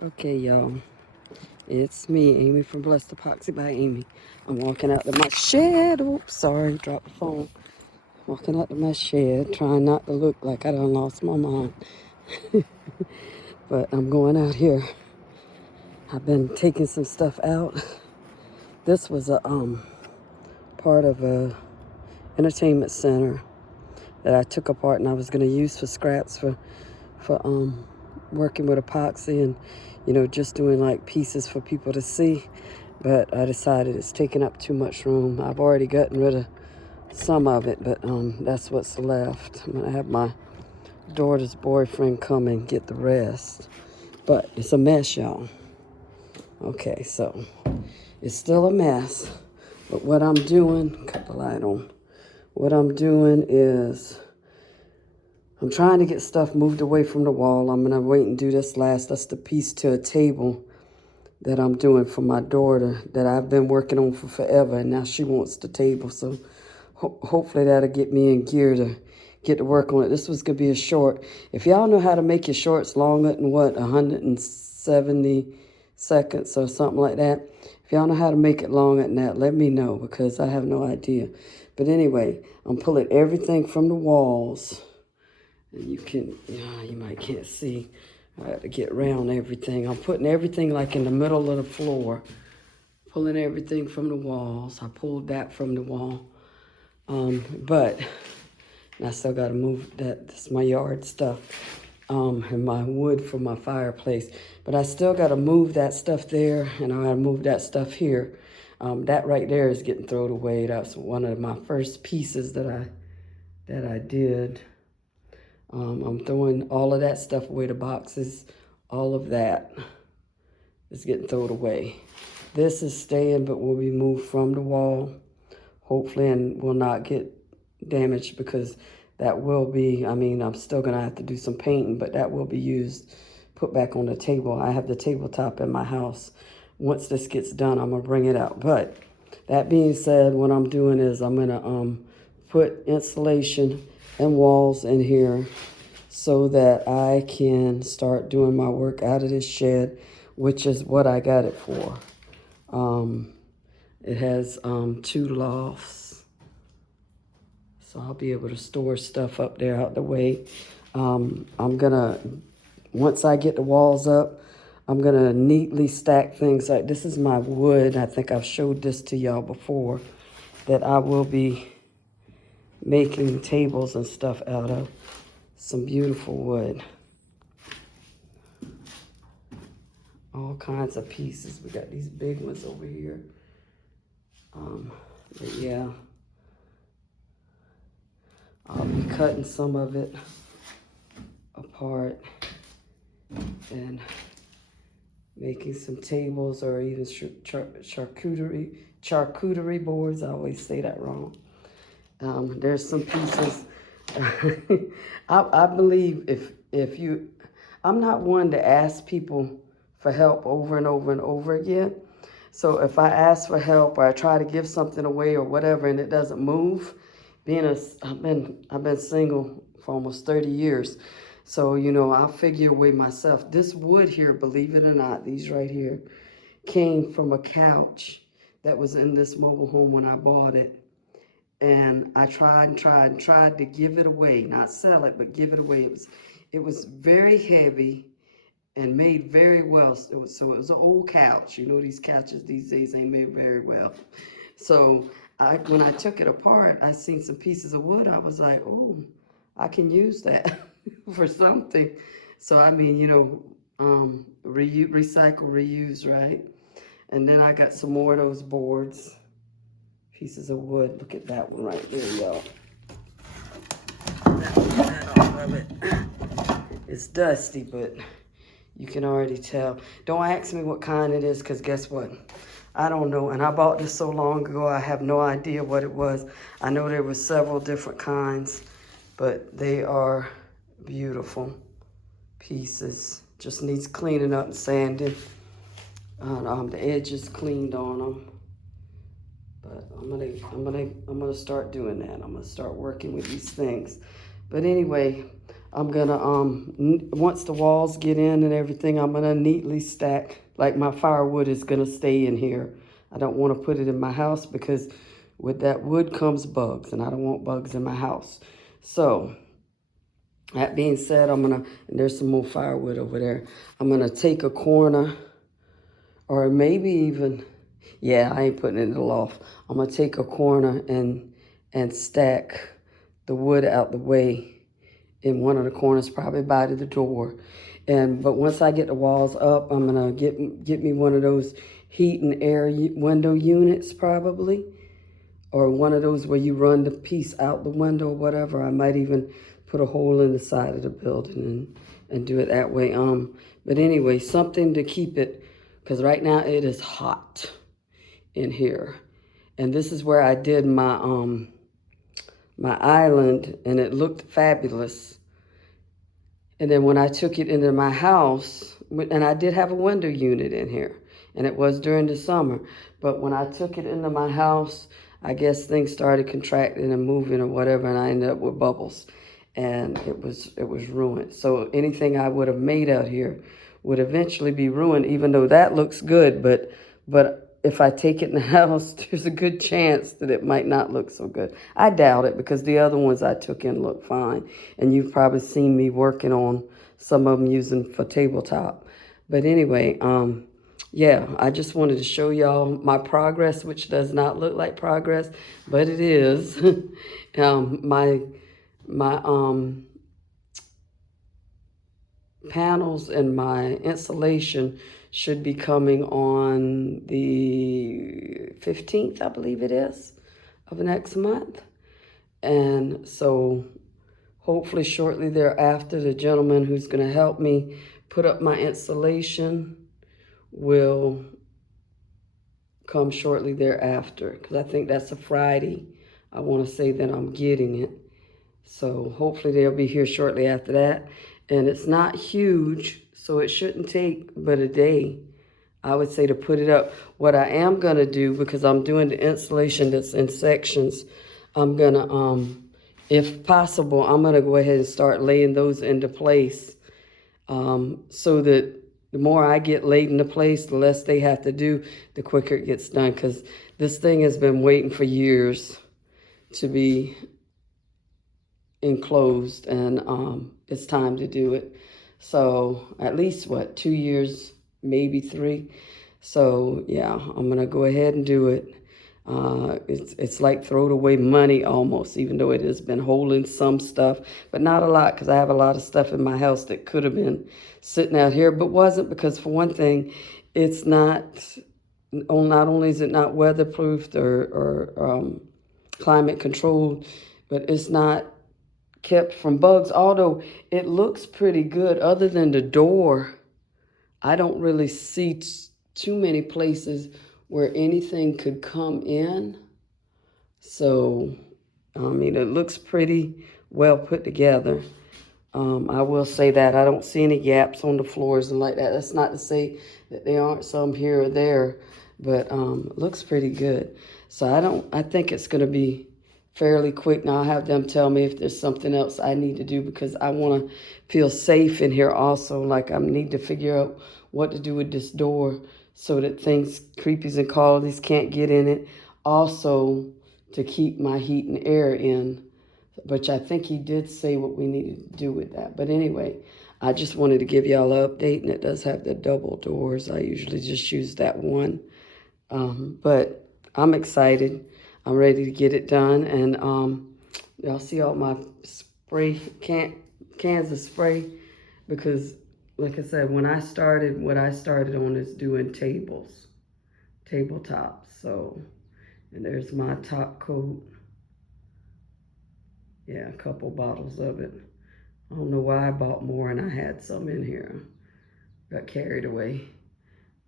Okay, y'all. It's me, Amy from Blessedepoxy by Amy. I'm walking out to my shed. Oops, sorry, dropped the phone. Walking out to my shed, trying not to look like I done lost my mind. But I'm going out here. I've been taking some stuff out. This was a part of a entertainment center that I took apart and I was gonna use for scraps for working with epoxy and just doing like pieces for people to see. But I decided it's taking up too much room. I've already gotten rid of some of it, but that's what's left. I'm gonna have my daughter's boyfriend come and get the rest. But it's a mess, y'all. Okay, so it's still a mess. But what I'm doing, cut the light on. What I'm doing is I'm trying to get stuff moved away from the wall. I'm gonna wait and do this last. That's the piece to a table that I'm doing for my daughter that I've been working on for forever, and now she wants the table. So hopefully that'll get me in gear to get to work on it. This was gonna be a short. If y'all know how to make your shorts longer than 170 seconds or something like that. If y'all know how to make it longer than that, let me know because I have no idea. But anyway, I'm pulling everything from the walls. And you might can't see. I have to get around everything. I'm putting everything like in the middle of the floor. Pulling everything from the walls. I pulled that from the wall. But I still got to move that. This is my yard stuff. And my wood for my fireplace. But I still got to move that stuff there. And I got to move that stuff here. That right there is getting thrown away. That's one of my first pieces that I did. I'm throwing all of that stuff away, the boxes, all of that is getting thrown away. This is staying, but will be moved from the wall, hopefully, and will not get damaged because that will be, I'm still gonna have to do some painting, but that will be used, put back on the table. I have the tabletop in my house. Once this gets done, I'm gonna bring it out. But that being said, what I'm doing is I'm gonna put insulation and walls in here so that I can start doing my work out of this shed, which is what I got it for. It has 2 lofts, so I'll be able to store stuff up there out the way. Once I get the walls up, I'm gonna neatly stack things like this. Is my wood. I think I've showed this to y'all before, that I will be making tables and stuff out of. Some beautiful wood. All kinds of pieces. We got these big ones over here. But yeah, I'll be cutting some of it apart and making some tables or even charcuterie boards. I always say that wrong. There's some pieces. I believe if you, I'm not one to ask people for help over and over and over again. So if I ask for help or I try to give something away or whatever and it doesn't move, I've been single for almost 30 years. So, I'll figure a way myself. This wood here, believe it or not, these right here, came from a couch that was in this mobile home when I bought it. And I tried to give it away, not sell it, but give it away. It was very heavy and made very well. So it was an old couch. These couches these days ain't made very well. So when I took it apart, I seen some pieces of wood. I was like, oh, I can use that for something. So recycle, reuse, right? And then I got some more of those boards. Pieces of wood. Look at that one right there, y'all. It's dusty, but you can already tell. Don't ask me what kind it is, because guess what? I don't know. And I bought this so long ago, I have no idea what it was. I know there were several different kinds, but they are beautiful pieces. Just needs cleaning up and sanding. The edges cleaned on them. But I'm gonna start doing that. I'm gonna start working with these things. But anyway, I'm gonna, once the walls get in and everything, I'm gonna neatly stack, like my firewood is gonna stay in here. I don't wanna put it in my house because with that wood comes bugs and I don't want bugs in my house. So, that being said, and there's some more firewood over there. I'm gonna take a corner, or maybe even, yeah, I ain't putting it in the loft. I'm gonna take a corner and stack the wood out the way in one of the corners, probably by the door. But once I get the walls up, I'm gonna get me one of those heat and air window units probably, or one of those where you run the piece out the window or whatever. I might even put a hole in the side of the building and do it that way. But anyway, something to keep it, because right now it is hot in here. And this is where I did my my island, and it looked fabulous. And then when I took it into my house, and I did have a window unit in here, and it was during the summer, but when I took it into my house, I guess things started contracting and moving or whatever, and I ended up with bubbles, and it was ruined. So anything I would have made out here would eventually be ruined, even though that looks good, but if I take it in the house, there's a good chance that it might not look so good. I doubt it, because the other ones I took in look fine. And you've probably seen me working on some of them using for tabletop. But anyway, yeah, I just wanted to show y'all my progress, which does not look like progress, but it is. My panels and my insulation should be coming on the 15th, I believe it is, of next month. And so hopefully shortly thereafter, the gentleman who's going to help me put up my insulation will come shortly thereafter, because I think that's a Friday. I want to say that I'm getting it. So hopefully they'll be here shortly after that. And it's not huge, so it shouldn't take but a day, I would say, to put it up. What I am going to do, because I'm doing the insulation that's in sections, I'm going to, if possible, I'm going to go ahead and start laying those into place, so that the more I get laid into place, the less they have to do, the quicker it gets done. Because this thing has been waiting for years to be enclosed, and it's time to do it. So at least, what, 2 years, maybe 3. So yeah, I'm gonna go ahead and do it. It's like throwed away money almost, even though it has been holding some stuff, but not a lot, because I have a lot of stuff in my house that could have been sitting out here, but wasn't, because for one thing, it's not only is it not weatherproofed or climate controlled, but it's not kept from bugs, although it looks pretty good. Other than the door, I don't really see too many places where anything could come in. So, I mean, it looks pretty well put together. I will say that I don't see any gaps on the floors and like that. That's not to say that there aren't some here or there, but it looks pretty good. So I think it's going to be fairly quick. Now I'll have them tell me if there's something else I need to do, because I want to feel safe in here also. Like, I need to figure out what to do with this door so that things, creepies and crawlies, can't get in it. Also, to keep my heat and air in, which I think he did say what we needed to do with that. But anyway, I just wanted to give y'all an update, and it does have the double doors. I usually just use that one. But I'm excited. I'm ready to get it done. And y'all see all my spray, cans of spray, because like I said, what I started on is doing tabletops. So, and there's my top coat. Yeah, a couple bottles of it. I don't know why I bought more, and I had some in here. Got carried away.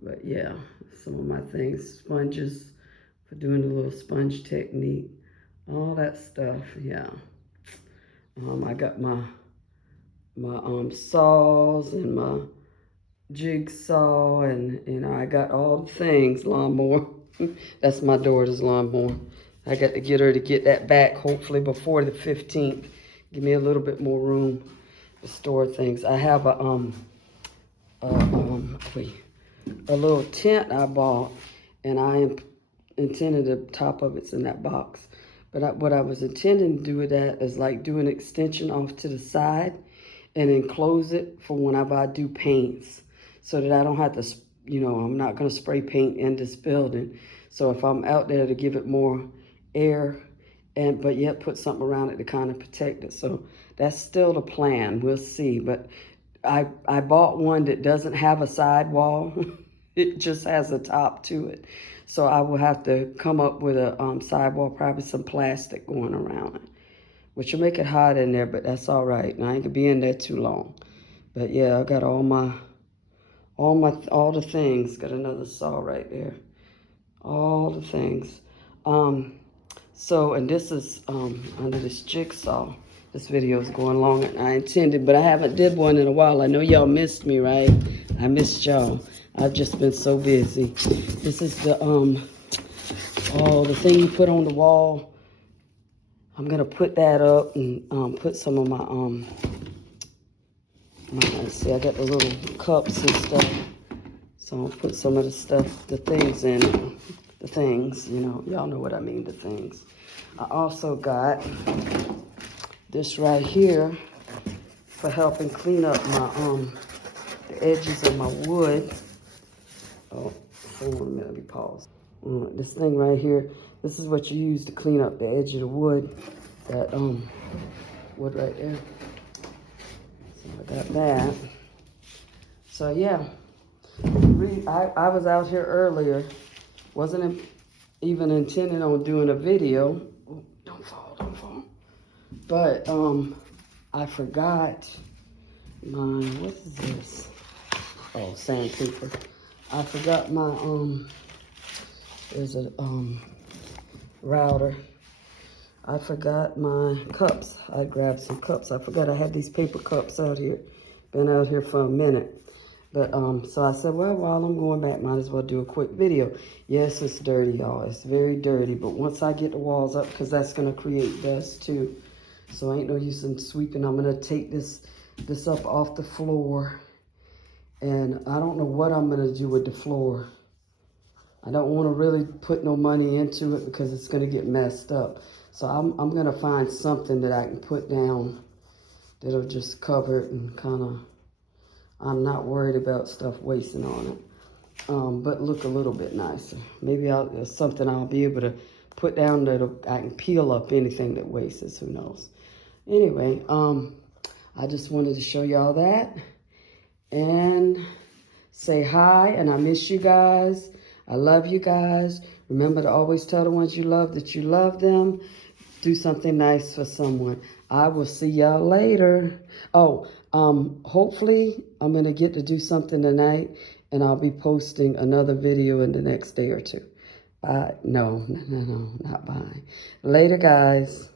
But yeah, some of my things, sponges for doing the little sponge technique, all that stuff, yeah. I got my saws and my jigsaw, and I got all the things, lawnmower. That's my daughter's lawnmower. I got to get her to get that back hopefully before the 15th. Give me a little bit more room. to store things. I have a little tent I bought, and I intended the top of it's in that box. But what I was intending to do with that is like do an extension off to the side and enclose it for whenever I do paints, so that I don't have to, you know, I'm not going to spray paint in this building. So if I'm out there, to give it more air, but yet put something around it to kind of protect it. So that's still the plan. We'll see. But I bought one that doesn't have a sidewall. It just has a top to it. So I will have to come up with a sidewall, probably some plastic going around it, which will make it hot in there, but that's all right. And I ain't gonna be in there too long. But yeah, I got all the things. Got another saw right there. All the things. So, and this is under this jigsaw. This video is going longer than I intended, but I haven't did one in a while. I know y'all missed me, right? I missed y'all. I've just been so busy. This is the thing you put on the wall. I'm gonna put that up and put some of my let's see, I got the little cups and stuff. So I'll put some of the stuff, the things in it. The things, you know, y'all know what I mean, the things. I also got this right here for helping clean up my the edges of my wood. Oh, hold on a minute, let me pause. This thing right here, this is what you use to clean up the edge of the wood. That wood right there. So I got that. So yeah, I was out here earlier. Wasn't even intending on doing a video. Oh, don't fall, don't fall. But I forgot my, what is this? Oh, sandpaper. I forgot my there's a router. I forgot my cups. I grabbed some cups. I forgot I had these paper cups out here. Been out here for a minute. But so I said, well, while I'm going back, might as well do a quick video. Yes, it's dirty, y'all. It's very dirty. But once I get the walls up, because that's going to create dust too. So ain't no use in sweeping. I'm going to take this up off the floor. And I don't know what I'm going to do with the floor. I don't want to really put no money into it because it's going to get messed up. So I'm going to find something that I can put down that'll just cover it and kind of, I'm not worried about stuff wasting on it. But look a little bit nicer. Maybe there's something I'll be able to put down that I can peel up anything that wastes, who knows. Anyway, I just wanted to show y'all that and say hi, and I miss you guys. I love you guys. Remember to always tell the ones you love that you love them. Do something nice for someone. I will see y'all later. Oh, hopefully I'm going to get to do something tonight, and I'll be posting another video in the next day or two. Bye. No, not bye. Later, guys.